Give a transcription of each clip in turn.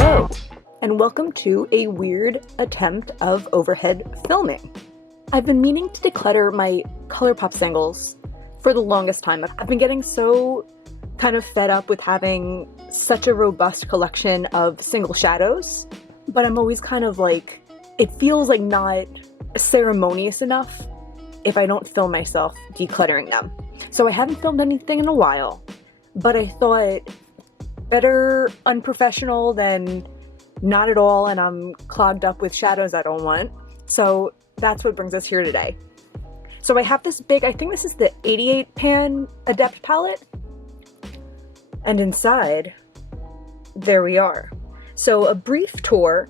Hello, and welcome to a weird attempt of overhead filming. I've been meaning to declutter my Colourpop singles for the longest time. I've been getting so kind of fed up with having such a robust collection of single shadows, but I'm always kind of like, it feels like not ceremonious enough if I don't film myself decluttering them. So I haven't filmed anything in a while, but I thought better unprofessional than not at all, and I'm clogged up with shadows I don't want. So that's what brings us here today. So I have this big, I think this is the 88 pan Adept palette, and inside, there we are. So a brief tour.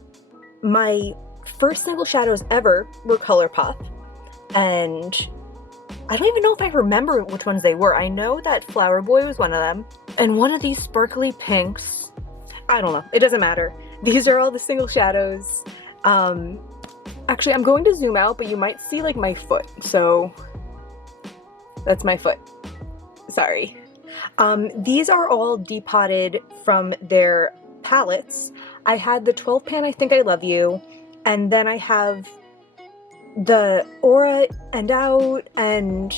My first single shadows ever were Colourpop, and I don't even know if I remember which ones they were. I know that Flower Boy was one of them, and one of these sparkly pinks. I don't know, it doesn't matter. These are all the single shadows. Actually, I'm going to zoom out, but you might see like my foot, so that's my foot. Sorry. These are all depotted from their palettes. I had the 12 pan I Think I Love You, and then I have the Aura and Out, and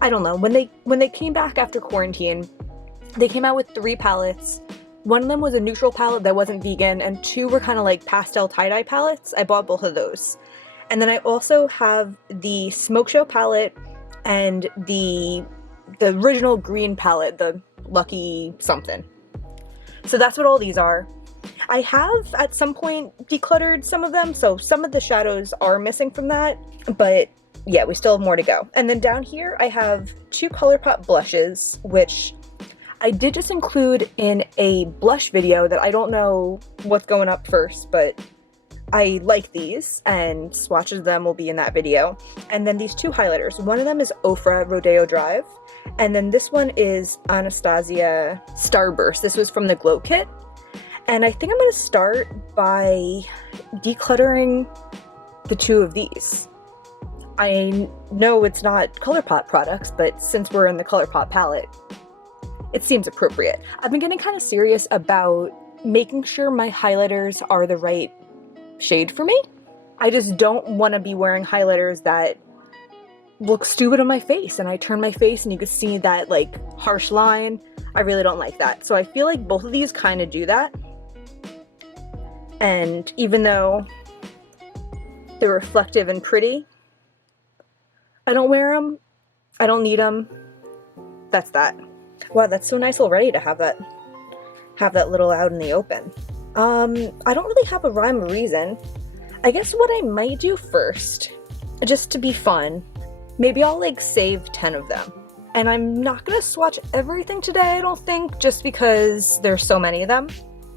I don't know, when they came back after quarantine, they came out with 3 palettes. One of them was a neutral palette that wasn't vegan, and 2 were kind of like pastel tie-dye palettes. I bought both of those. And then I also have the Smoke Show palette and the original green palette, the Lucky something. So that's what all these are. I have at some point decluttered some of them, so some of the shadows are missing from that, but yeah, we still have more to go. And then down here I have 2 Colourpop blushes, which I did just include in a blush video that I don't know what's going up first, but I like these, and swatches of them will be in that video. And then these 2 highlighters. One of them is Ofra Rodeo Drive, and then this one is Anastasia Starburst. This was from the Glow Kit. And I think I'm going to start by decluttering the 2 of these. I know it's not Colourpop products, but since we're in the Colourpop palette, it seems appropriate. I've been getting kind of serious about making sure my highlighters are the right shade for me. I just don't want to be wearing highlighters that look stupid on my face, and I turn my face and you can see that like harsh line. I really don't like that. So I feel like both of these kind of do that. And even though they're reflective and pretty, I don't wear them. I don't need them. That's that. Wow, that's so nice already to have that little out in the open. I don't really have a rhyme or reason. I guess what I might do first, just to be fun, maybe I'll like save 10 of them. And I'm not gonna swatch everything today, I don't think, just because there's so many of them.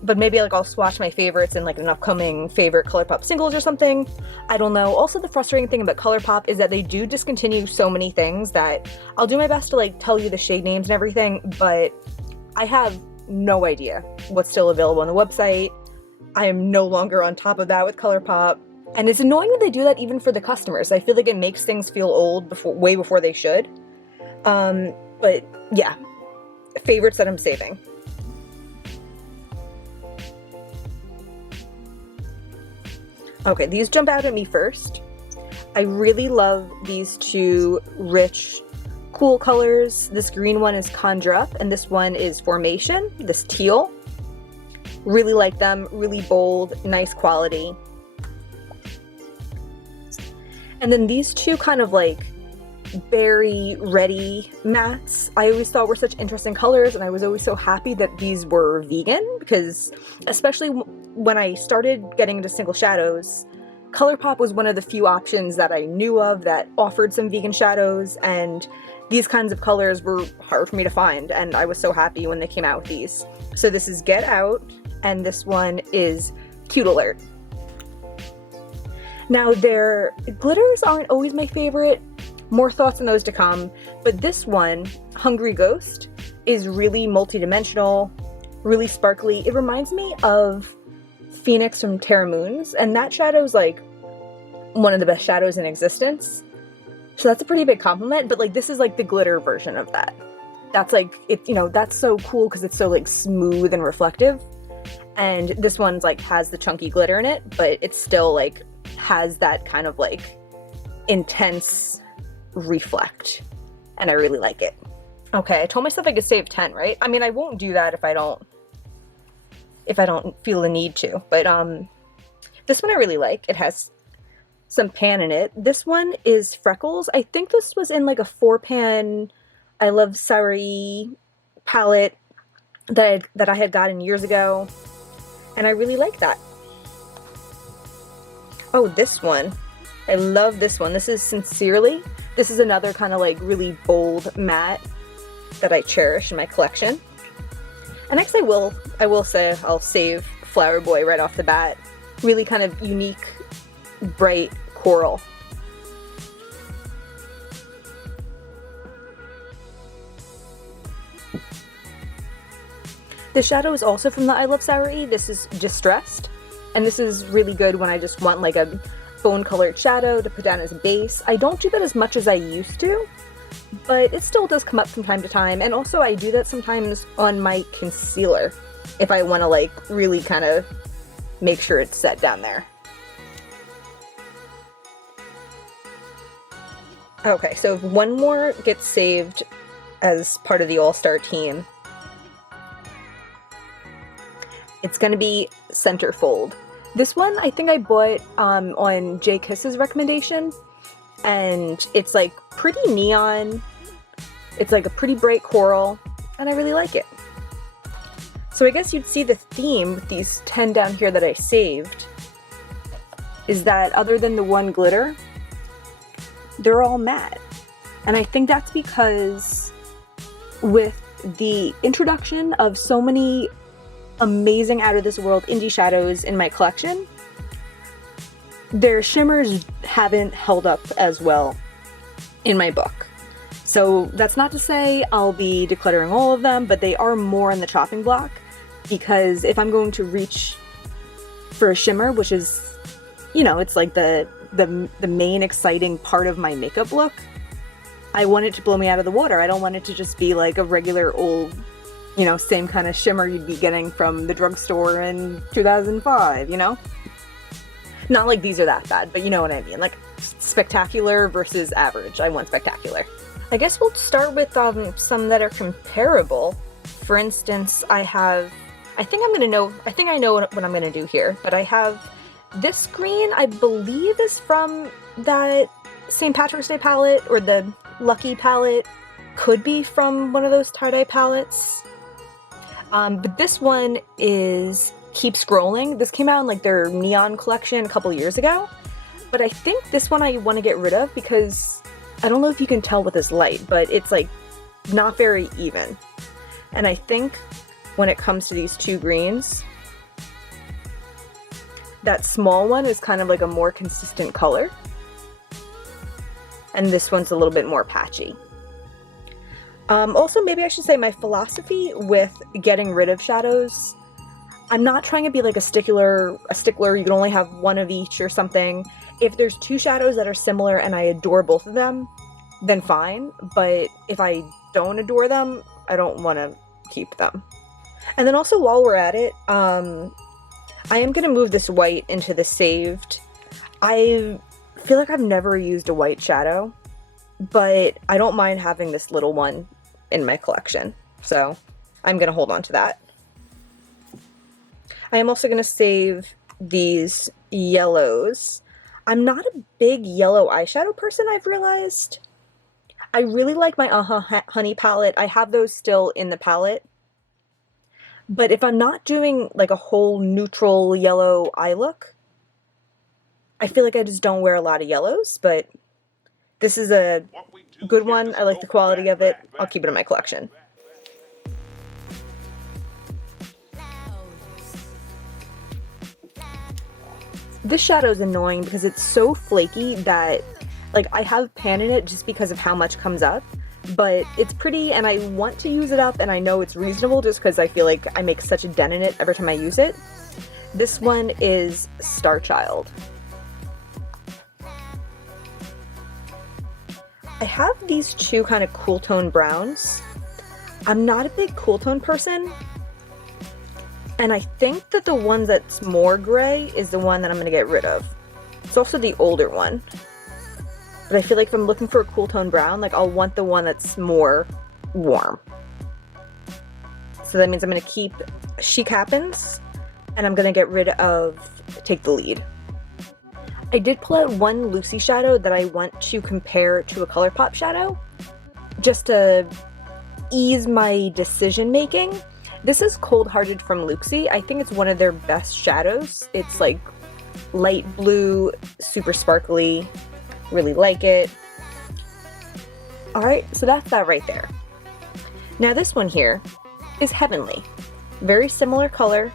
But maybe like I'll swatch my favorites in like an upcoming favorite Colourpop singles or something. I don't know. Also, the frustrating thing about Colourpop is that they do discontinue so many things that I'll do my best to like tell you the shade names and everything, but I have no idea what's still available on the website. I am no longer on top of that with Colourpop. And it's annoying that they do that even for the customers. I feel like it makes things feel old way before they should. But yeah, favorites that I'm saving. Okay, these jump out at me first. I really love these 2 rich, cool colors. This green one is Conjure Up, and this one is Formation, this teal. Really like them, really bold, nice quality. And then these 2 kind of like berry ready mattes I always thought were such interesting colors, and I was always so happy that these were vegan, because especially when I started getting into single shadows, Colourpop was one of the few options that I knew of that offered some vegan shadows, and these kinds of colors were hard for me to find, and I was so happy when they came out with these. So this is Get Out, and this one is Cute Alert. Now their glitters aren't always my favorite. More thoughts on those to come, but this one, Hungry Ghost, is really multi-dimensional, really sparkly. It reminds me of Phoenix from Terra Moons, and that shadow's like one of the best shadows in existence. So that's a pretty big compliment, but like this is like the glitter version of that. That's like, it, you know, that's so cool because it's so like smooth and reflective. And this one's like has the chunky glitter in it, but it still like has that kind of like intense reflect, and I really like it. Okay, I told myself I could save 10, right? I mean, I won't do that if I don't feel the need to, but this one I really like. It has some pan in it. This one is Freckles. I think this was in like a 4-pan I Love Sari palette that I had gotten years ago, and I really like that. Oh, this one. I love this one. This is Sincerely. This is another kind of like really bold matte that I cherish in my collection. And next I will say I'll save Flower Boy right off the bat. Really kind of unique, bright coral. The shadow is also from the I Love Sari. This is Distressed, and this is really good when I just want like a bone colored shadow to put down as a base. I don't do that as much as I used to, but it still does come up from time to time, and also I do that sometimes on my concealer if I want to like really kind of make sure it's set down there. Okay, so if one more gets saved as part of the all-star team, it's gonna be Centerfold. This one I think I bought on J Kiss's recommendation, and it's like pretty neon. It's like a pretty bright coral, and I really like it. So I guess you'd see the theme with these 10 down here that I saved is that other than the one glitter, they're all matte. And I think that's because with the introduction of so many amazing out of this world indie shadows in my collection, their shimmers haven't held up as well in my book. So that's not to say I'll be decluttering all of them, but they are more on the chopping block, because if I'm going to reach for a shimmer, which is, you know, it's like the main exciting part of my makeup look, I want it to blow me out of the water. I don't want it to just be like a regular old, you know, same kind of shimmer you'd be getting from the drugstore in 2005, you know? Not like these are that bad, but you know what I mean. Like spectacular versus average. I want spectacular. I guess we'll start with some that are comparable. For instance, I think I know what I'm gonna do here, but I have this green, I believe is from that St. Patrick's Day palette, or the Lucky palette. Could be from one of those tie-dye palettes. But this one is Keep Scrolling. This came out in like their neon collection a couple years ago, but I think this one I want to get rid of because I don't know if you can tell with this light, but it's like not very even. And I think when it comes to these two greens, that small one is kind of like a more consistent color, and this one's a little bit more patchy. Also, maybe I should say my philosophy with getting rid of shadows, I'm not trying to be like a stickler, you can only have one of each or something. If there's two shadows that are similar and I adore both of them, then fine, but if I don't adore them, I don't want to keep them. And then also while we're at it, I am going to move this white into the saved. I feel like I've never used a white shadow, but I don't mind having this little one in my collection, so I'm going to hold on to that. I am also going to save these yellows. I'm not a big yellow eyeshadow person, I've realized. I really like my Honey palette. I have those still in the palette. But if I'm not doing like a whole neutral yellow eye look, I feel like I just don't wear a lot of yellows, but this is a good one. I like the quality of it. I'll keep it in my collection. This shadow is annoying because it's so flaky that like I have pan in it just because of how much comes up, but it's pretty and I want to use it up, and I know it's reasonable just because I feel like I make such a dent in it every time I use it. This one is Star Child. I have these two kind of cool tone browns. I'm not a big cool tone person, And I think that the one that's more gray is the one that I'm going to get rid of. It's also the older one. But I feel like if I'm looking for a cool tone brown, like I'll want the one that's more warm. So that means I'm going to keep Chic Happens, and I'm going to get rid of Take the Lead. I did pull out one Lucy shadow that I want to compare to a Colourpop shadow, just to ease my decision making. This is Cold Hearted from Lucy. I think it's one of their best shadows. It's like light blue, super sparkly, really like it. Alright, so that's that right there. Now this one here is Heavenly. Very similar color.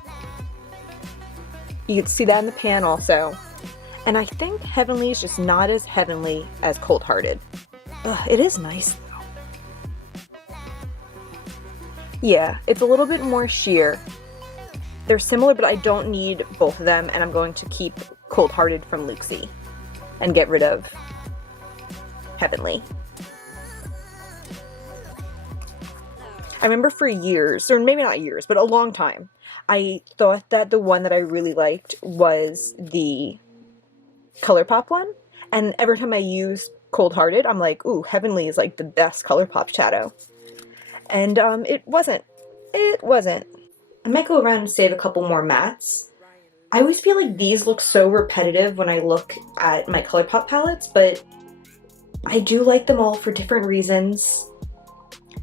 You can see that in the pan also. And I think Heavenly is just not as heavenly as Cold Hearted. It is nice though. Yeah, it's a little bit more sheer. They're similar, but I don't need both of them, and I'm going to keep Cold Hearted from Lucy and get rid of Heavenly. I remember for years, or maybe not years, but a long time, I thought that the one that I really liked was the Colourpop one, and every time I use Cold Hearted, I'm like, ooh, Heavenly is like the best Colourpop shadow. And it wasn't. It wasn't. I might go around and save a couple more mattes. I always feel like these look so repetitive when I look at my Colourpop palettes, but I do like them all for different reasons.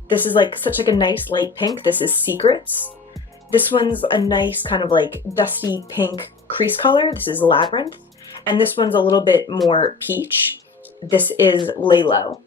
This is like such like a nice light pink. This is Secrets. This one's a nice kind of like dusty pink crease color. This is Labyrinth. And this one's a little bit more peach. This is Lay Low.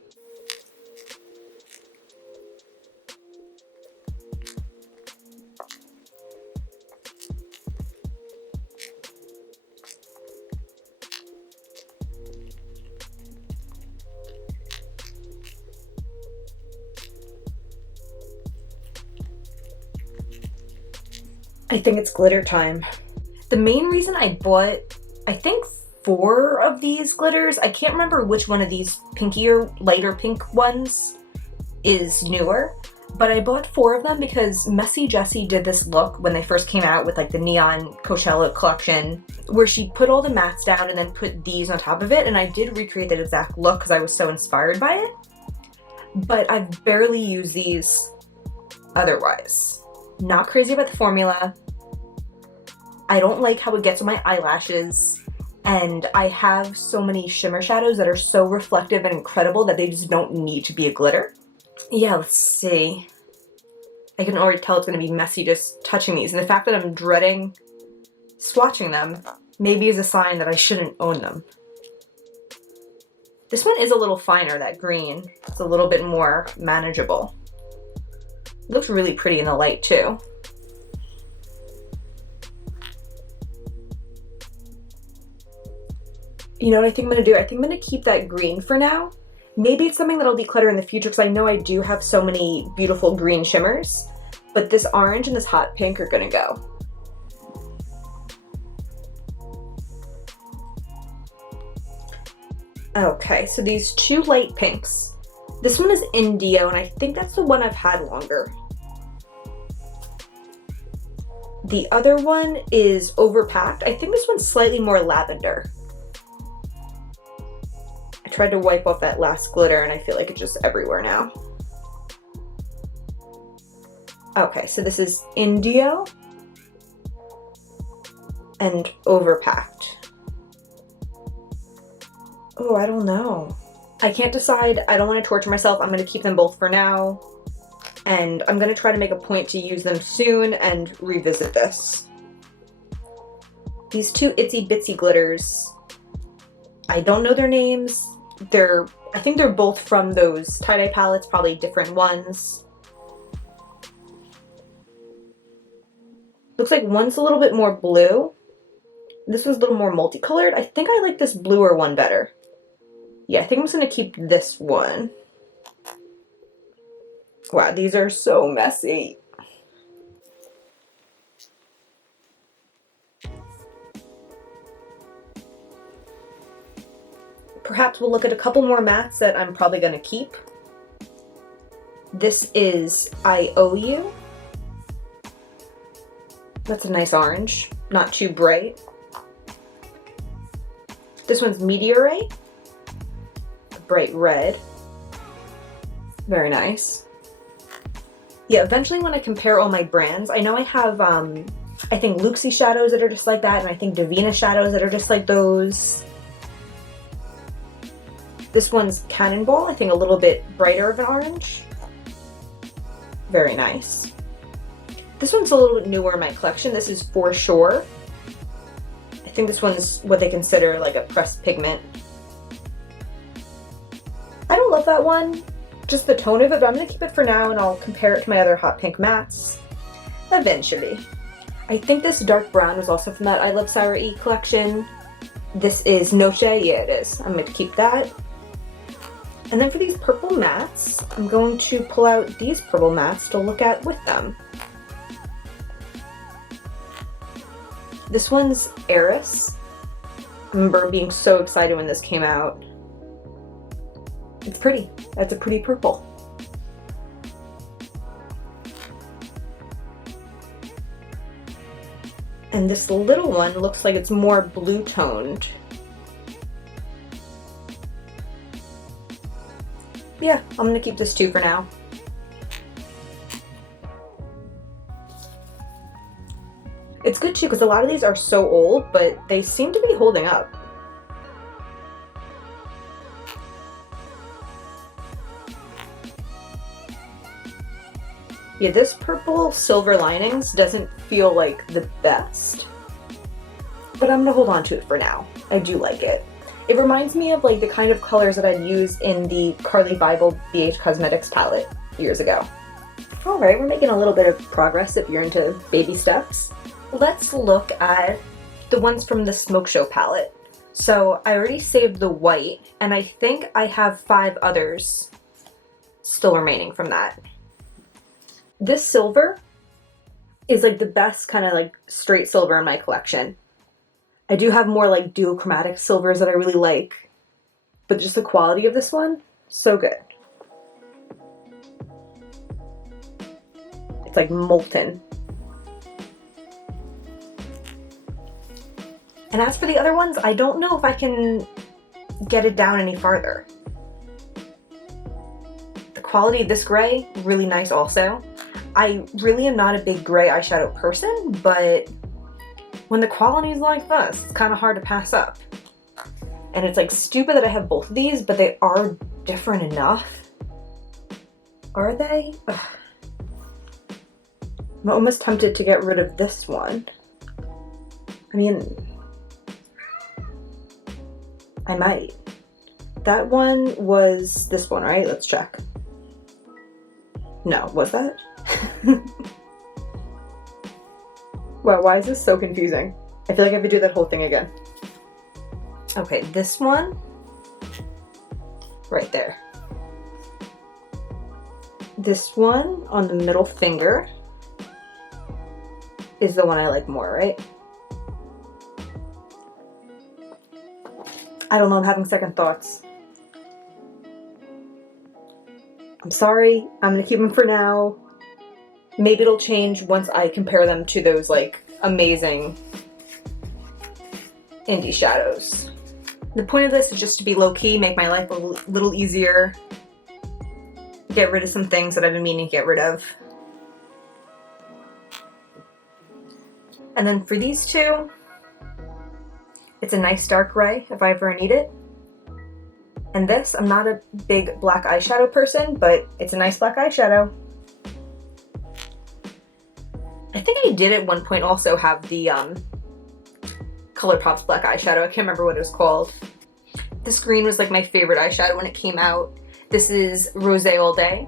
I think it's glitter time. The main reason I bought, I think, 4 of these glitters, I can't remember which one of these pinkier, lighter pink ones is newer, but I bought 4 of them because Messy Jessie did this look when they first came out with like the neon Coachella collection, where she put all the mattes down and then put these on top of it, and I did recreate that exact look because I was so inspired by it. But I've barely used these otherwise. Not crazy about the formula. I don't like how it gets on my eyelashes, and I have so many shimmer shadows that are so reflective and incredible that they just don't need to be a glitter. Yeah, let's see. I can already tell it's going to be messy just touching these, and the fact that I'm dreading swatching them maybe is a sign that I shouldn't own them. This one is a little finer, that green. It's a little bit more manageable. It looks really pretty in the light too. You know what I think I'm going to do? I think I'm going to keep that green for now. Maybe it's something that I'll declutter in the future because I know I do have so many beautiful green shimmers, but this orange and this hot pink are going to go. Okay, so these 2 light pinks. This one is Indio, and I think that's the one I've had longer. The other one is Overpacked. I think this one's slightly more lavender. I tried to wipe off that last glitter and I feel like it's just everywhere now. Okay, so this is Indio and Overpacked. Oh, I don't know. I can't decide. I don't want to torture myself. I'm going to keep them both for now. And I'm going to try to make a point to use them soon and revisit this. These 2 Itsy Bitsy glitters. I don't know their names. I think they're both from those tie-dye palettes, probably different ones. Looks like one's a little bit more blue. This was a little more multicolored. I think I like this bluer one better. Yeah, I think I'm just going to keep this one. Wow, these are so messy. Perhaps we'll look at a couple more mattes that I'm probably going to keep. This is I Owe You. That's a nice orange, not too bright. This one's Meteorite, a bright red. Very nice. Yeah, eventually when I compare all my brands, I know I have, I think Luxie shadows that are just like that, and I think Davina shadows that are just like those. This one's Cannonball, I think a little bit brighter of an orange. Very nice. This one's a little bit newer in my collection. This is For Sure. I think this one's what they consider like a pressed pigment. I don't love that one, just the tone of it, but I'm gonna keep it for now and I'll compare it to my other hot pink mattes eventually. I think this dark brown was also from that I Love Sarah E collection. This is Noche, yeah it is. I'm gonna keep that. And then for these purple mattes, I'm going to pull out these purple mattes to look at with them. This one's Eris. I remember being so excited when this came out. It's pretty. That's a pretty purple. And this little one looks like it's more blue toned. Yeah, I'm gonna keep this too for now. It's good too because a lot of these are so old, but they seem to be holding up. Yeah, this purple silver linings doesn't feel like the best, but I'm gonna hold on to it for now. I do like it. It reminds me of like the kind of colors that I'd use in the Carly Bible BH Cosmetics palette years ago. All right, we're making a little bit of progress if you're into baby steps. Let's look at the ones from the Smoke Show palette. So I already saved the white, and I think I have 5 others still remaining from that. This silver is like the best kind of like straight silver in my collection. I do have more like duochromatic silvers that I really like, but just the quality of this one, so good. It's like molten. And as for the other ones, I don't know if I can get it down any farther. The quality of this gray, really nice also. I really am not a big gray eyeshadow person, but when the quality is like this, it's kind of hard to pass up. And it's like stupid that I have both of these, but they are different enough. Are they? Ugh. I'm almost tempted to get rid of this one. I mean, I might. That one was this one, right? Let's check. No, was that? Wow, why is this so confusing? I feel like I have to do that whole thing again. Okay, this one, right there. This one on the middle finger is the one I like more, right? I don't know, I'm having second thoughts. I'm sorry, I'm gonna keep them for now. Maybe it'll change once I compare them to those like amazing indie shadows. The point of this is just to be low-key, make my life a little easier, get rid of some things that I've been meaning to get rid of. And then for these two, it's a nice dark gray if I ever need it. And this, I'm not a big black eyeshadow person, but it's a nice black eyeshadow. I think I did at one point also have the Colourpop's black eyeshadow. I can't remember what it was called. This green was like my favorite eyeshadow when it came out. This is Rosé All Day.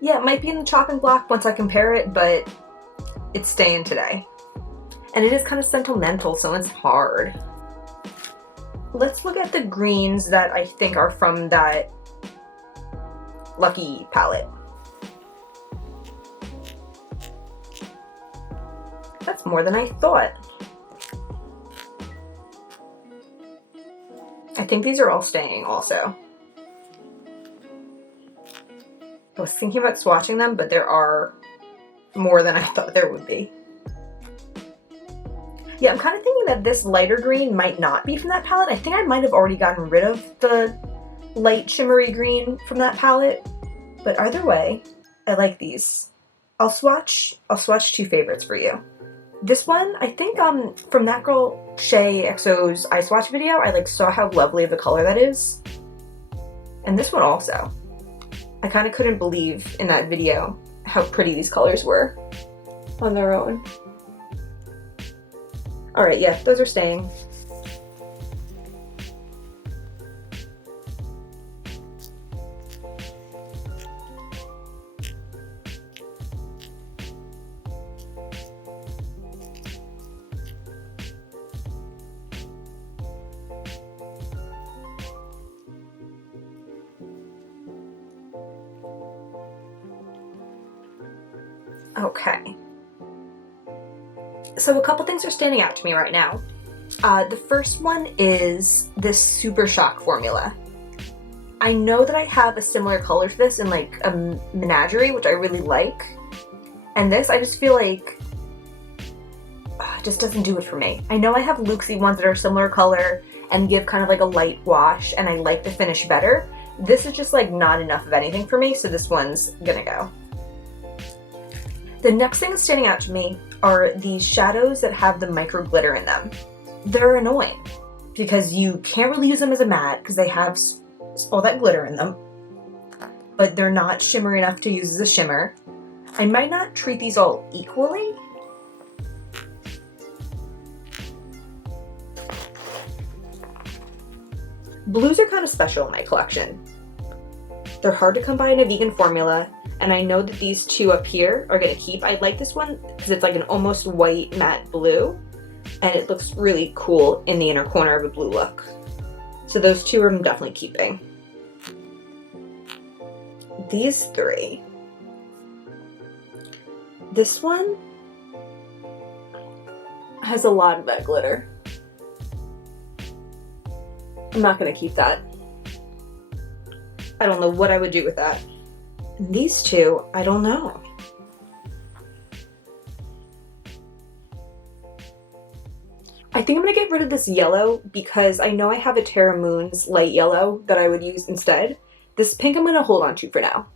Yeah, it might be in the chopping block once I compare it, but it's staying today. And it is kind of sentimental, so it's hard. Let's look at the greens that I think are from that Lucky palette. That's more than I thought. I think these are all staying also. I was thinking about swatching them, but there are more than I thought there would be. Yeah, I'm kind of thinking that this lighter green might not be from that palette. I think I might have already gotten rid of the light shimmery green from that palette. But either way, I like these. I'll swatch 2 favorites for you. This one, I think from that girl Shay XO's eye swatch video, I like saw how lovely of a color that is. And this one also. I kind of couldn't believe in that video how pretty these colors were on their own. Alright, yeah, those are staying. Okay. So a couple things are standing out to me right now. The first one is this Super Shock formula. I know that I have a similar color to this in like a menagerie, which I really like. And this, I just feel like, it just doesn't do it for me. I know I have Luxie ones that are similar color and give kind of like a light wash, and I like the finish better. This is just like not enough of anything for me, so this one's gonna go. The next thing that's standing out to me are these shadows that have the micro glitter in them. They're annoying because you can't really use them as a matte because they have all that glitter in them, but they're not shimmery enough to use as a shimmer. I might not treat these all equally. Blues are kind of special in my collection. They're hard to come by in a vegan formula, and I know that these 2 up here are gonna keep. I like this one because it's like an almost white matte blue, and it looks really cool in the inner corner of a blue look. So those 2 I'm definitely keeping. These 3. This one has a lot of that glitter. I'm not gonna keep that. I don't know what I would do with that. And these 2, I don't know. I think I'm gonna get rid of this yellow because I know I have a Terra Moon's light yellow that I would use instead. This pink I'm gonna hold on to for now.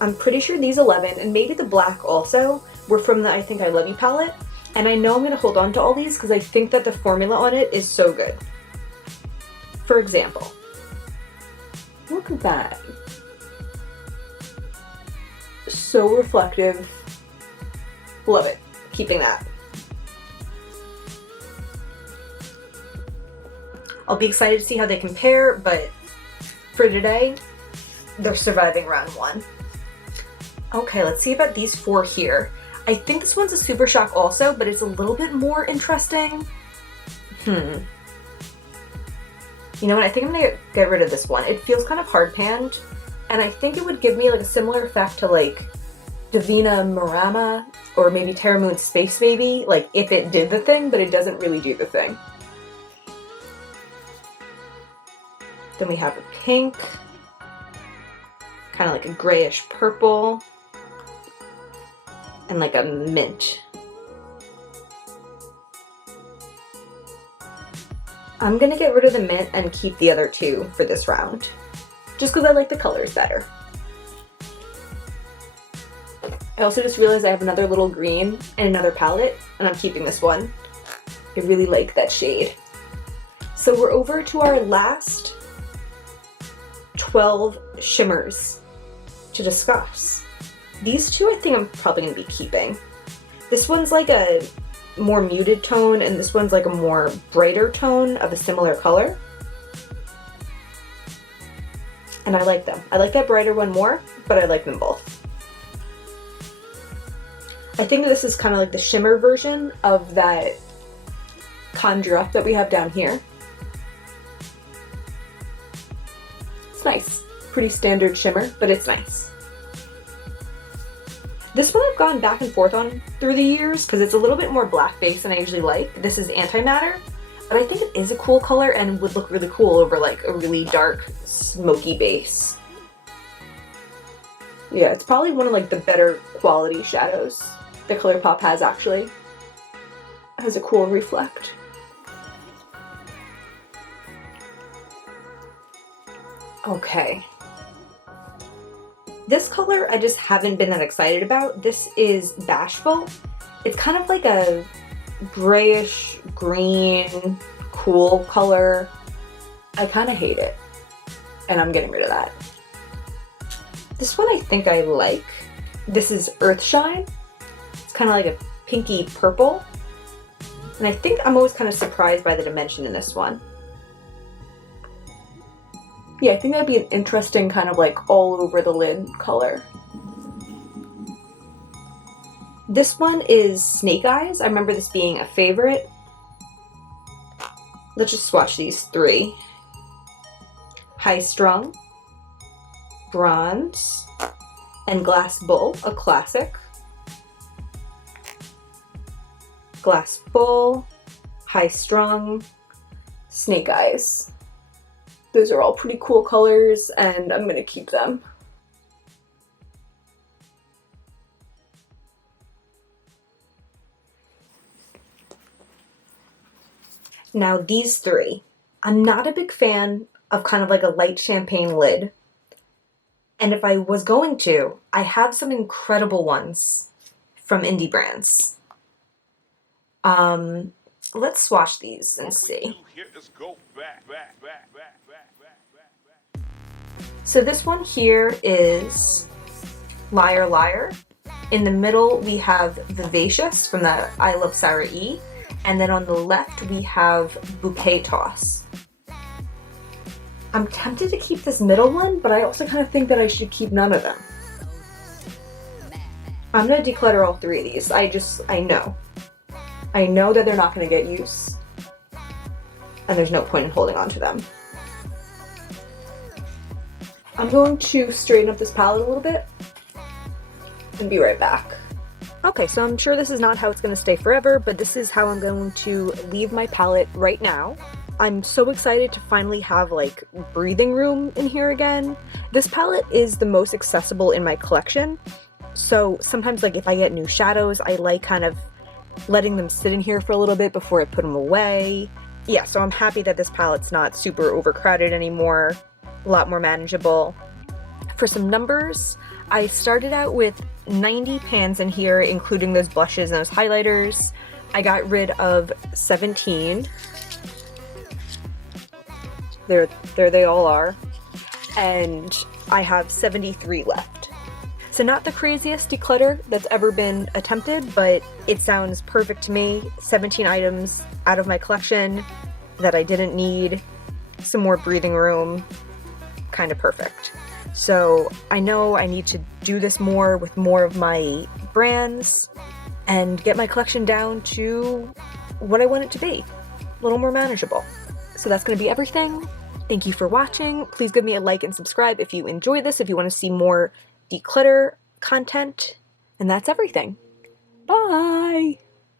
I'm pretty sure these 11, and maybe the black also, were from the I Think I Love You palette. And I know I'm going to hold on to all these because I think that the formula on it is so good. For example, look at that. So reflective. Love it. Keeping that. I'll be excited to see how they compare, but for today, they're surviving round 1. Okay, let's see about these 4 here. I think this one's a Super Shock also, but it's a little bit more interesting. You know what, I think I'm gonna get rid of this one. It feels kind of hard panned, and I think it would give me like a similar effect to like Divina Marama or maybe Terra Moon Space Baby, like if it did the thing, but it doesn't really do the thing. Then we have a pink, kind of like a grayish purple, and like a mint. I'm gonna get rid of the mint and keep the other 2 for this round, just because I like the colors better. I also just realized I have another little green in another palette, and I'm keeping this one. I really like that shade. So we're over to our last 12 shimmers to discuss. These 2 I think I'm probably going to be keeping. This one's like a more muted tone, and this one's like a more brighter tone of a similar color. And I like them. I like that brighter one more, but I like them both. I think this is kind of like the shimmer version of that Conjure Up that we have down here. It's nice. Pretty standard shimmer, but it's nice. This one I've gone back and forth on through the years because it's a little bit more black based than I usually like. This is Antimatter. But I think it is a cool color and would look really cool over like a really dark, smoky base. Yeah, it's probably one of like the better quality shadows that Colourpop has actually. It has a cool reflect. Okay. This color I just haven't been that excited about. This is Bashful. It's kind of like a grayish green, cool color. I kind of hate it, and I'm getting rid of that. This one I think I like. This is Earthshine. It's kind of like a pinky purple. And I think I'm always kind of surprised by the dimension in this one. Yeah, I think that'd be an interesting kind of like all over the lid color. This one is Snake Eyes. I remember this being a favorite. Let's just swatch these three. High Strung, Bronze, and Glass Bull, a classic. Glass Bull, High Strung, Snake Eyes. Those are all pretty cool colors, and I'm gonna keep them. Now these three. I'm not a big fan of kind of like a light champagne lid. And if I was going to, I have some incredible ones from indie brands. Let's swatch these and see. So this one here is Liar Liar. In the middle we have Vivacious from the I Love Sarah E. And then on the left we have Bouquet Toss. I'm tempted to keep this middle one, but I also kind of think that I should keep none of them. I'm gonna declutter all three of these. I know. I know that they're not gonna get use. And there's no point in holding on to them. I'm going to straighten up this palette a little bit and be right back. Okay, so I'm sure this is not how it's going to stay forever, but this is how I'm going to leave my palette right now. I'm so excited to finally have like breathing room in here again. This palette is the most accessible in my collection, so sometimes like if I get new shadows, I like kind of letting them sit in here for a little bit before I put them away. Yeah, so I'm happy that this palette's not super overcrowded anymore, a lot more manageable. For some numbers, I started out with 90 pans in here, including those blushes and those highlighters. I got rid of 17. There they all are. And I have 73 left. So not the craziest declutter that's ever been attempted, but it sounds perfect to me. 17 items out of my collection that I didn't need, some more breathing room, kind of perfect. So I know I need to do this more with more of my brands and get my collection down to what I want it to be, a little more manageable. So that's going to be everything. Thank you for watching. Please give me a like and subscribe if you enjoy this, if you want to see more declutter content. And that's everything. Bye!